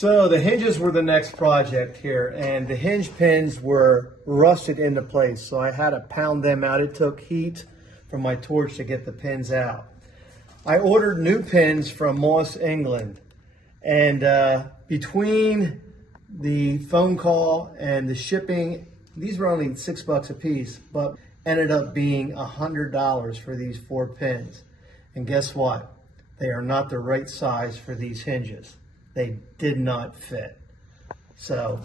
So the hinges were the next project here, and the hinge pins were rusted into place, so I had to pound them out. It took heat from my torch to get the pins out. I ordered new pins from Moss, England, and between the phone call and the shipping, these were only $6 a piece, but ended up being $100 for these 4 pins. And guess what? They are not the right size for these hinges. They did not fit. So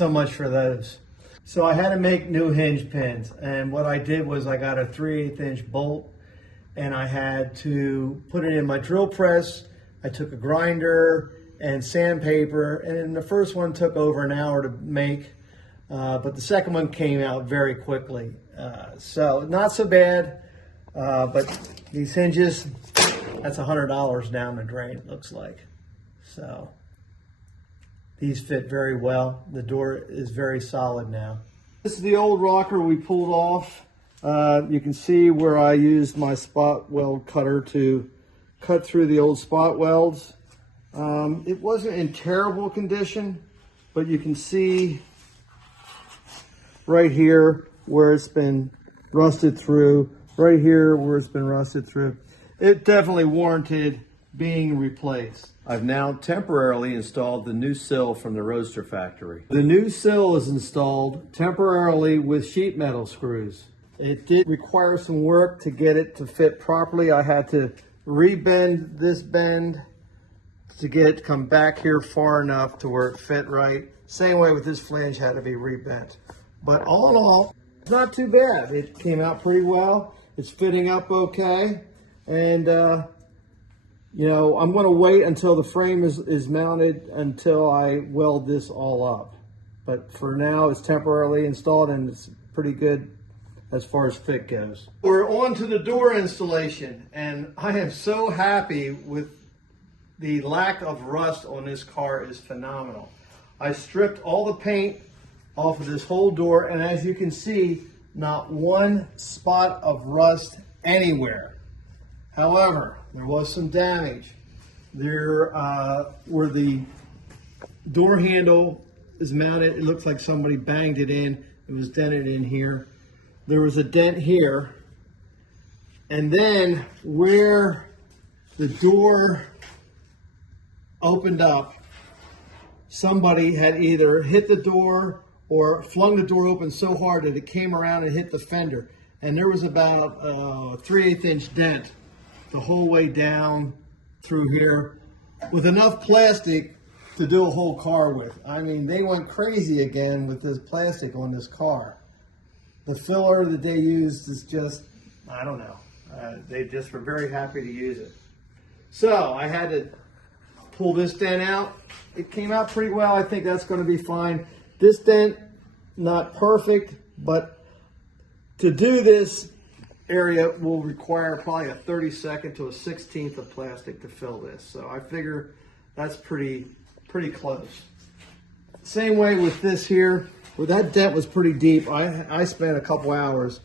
much for those. So I had to make new hinge pins, and what I did was I got a 3/8 inch bolt, and I had to put it in my drill press. I took a grinder and sandpaper, and the first one took over an hour to make, but the second one came out very quickly. So not so bad, but these hinges, that's $100 down the drain, it looks like. So these fit very well. The door is very solid now. This is the old rocker we pulled off. You can see where I used my spot weld cutter to cut through the old spot welds. It wasn't in terrible condition, but you can see right here where it's been rusted through, right here where it's been rusted through. It definitely warranted being replaced. I've now temporarily installed the new sill from the Roadster factory. The new sill is installed temporarily with sheet metal screws. It did require some work to get it to fit properly. I had to rebend this bend to get it to come back here far enough to where it fit right. Same way with this flange had to be rebent. But all in all, it's not too bad. It came out pretty well. It's fitting up okay. And you know, I'm going to wait until the frame is mounted until I weld this all up. But for now, it's temporarily installed and it's pretty good as far as fit goes. We're on to the door installation, and I am so happy with the lack of rust on this car. Is phenomenal. I stripped all the paint off of this whole door, and as you can see, not one spot of rust anywhere. However, there was some damage. There, where the door handle is mounted, it looks like somebody banged it in. It was dented in here. There was a dent here. And then where the door opened up, somebody had either hit the door or flung the door open so hard that it came around and hit the fender. And there was about a 3/8 inch dent the whole way down through here, with enough plastic to do a whole car with. I mean, they went crazy again with this plastic on this car. The filler that they used is just, I don't know. They just were very happy to use it. So I had to pull this dent out. It came out pretty well. I think that's going to be fine. This dent, not perfect, but to do this area will require probably a 32nd to a 16th of plastic to fill this. So I figure that's pretty close. Same way with this here, where that dent was pretty deep. I spent a couple hours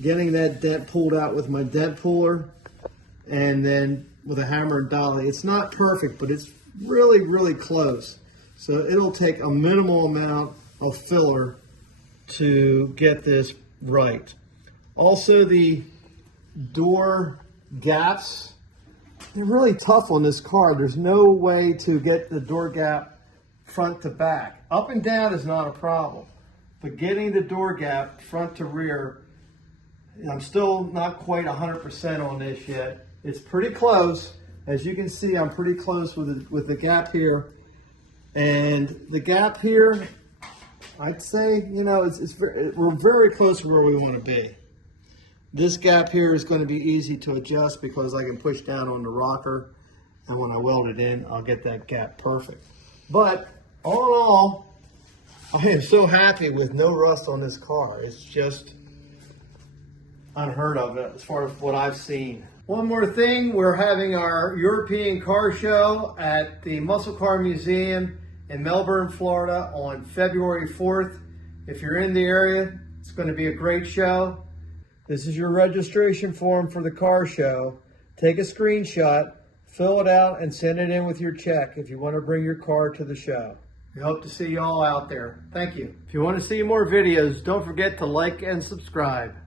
getting that dent pulled out with my dent puller and then with a hammer and dolly. It's not perfect, but it's really close. So it'll take a minimal amount of filler to get this right. Also, the door gaps, they're really tough on this car. There's no way to get the door gap front to back. Up and down is not a problem, but getting the door gap front to rear, I'm still not quite 100% on this yet. It's pretty close. As you can see, I'm pretty close with the gap here. And the gap here, I'd say, you know, we're very close to where we want to be. This gap here is going to be easy to adjust because I can push down on the rocker, and when I weld it in, I'll get that gap perfect. But all in all, I am so happy with no rust on this car. It's just unheard of as far as what I've seen. One more thing, we're having our European car show at the Muscle Car Museum in Melbourne, Florida on February 4th. If you're in the area, it's going to be a great show. This is your registration form for the car show. Take a screenshot, fill it out, and send it in with your check if you want to bring your car to the show. We hope to see you all out there. Thank you. If you want to see more videos, don't forget to like and subscribe.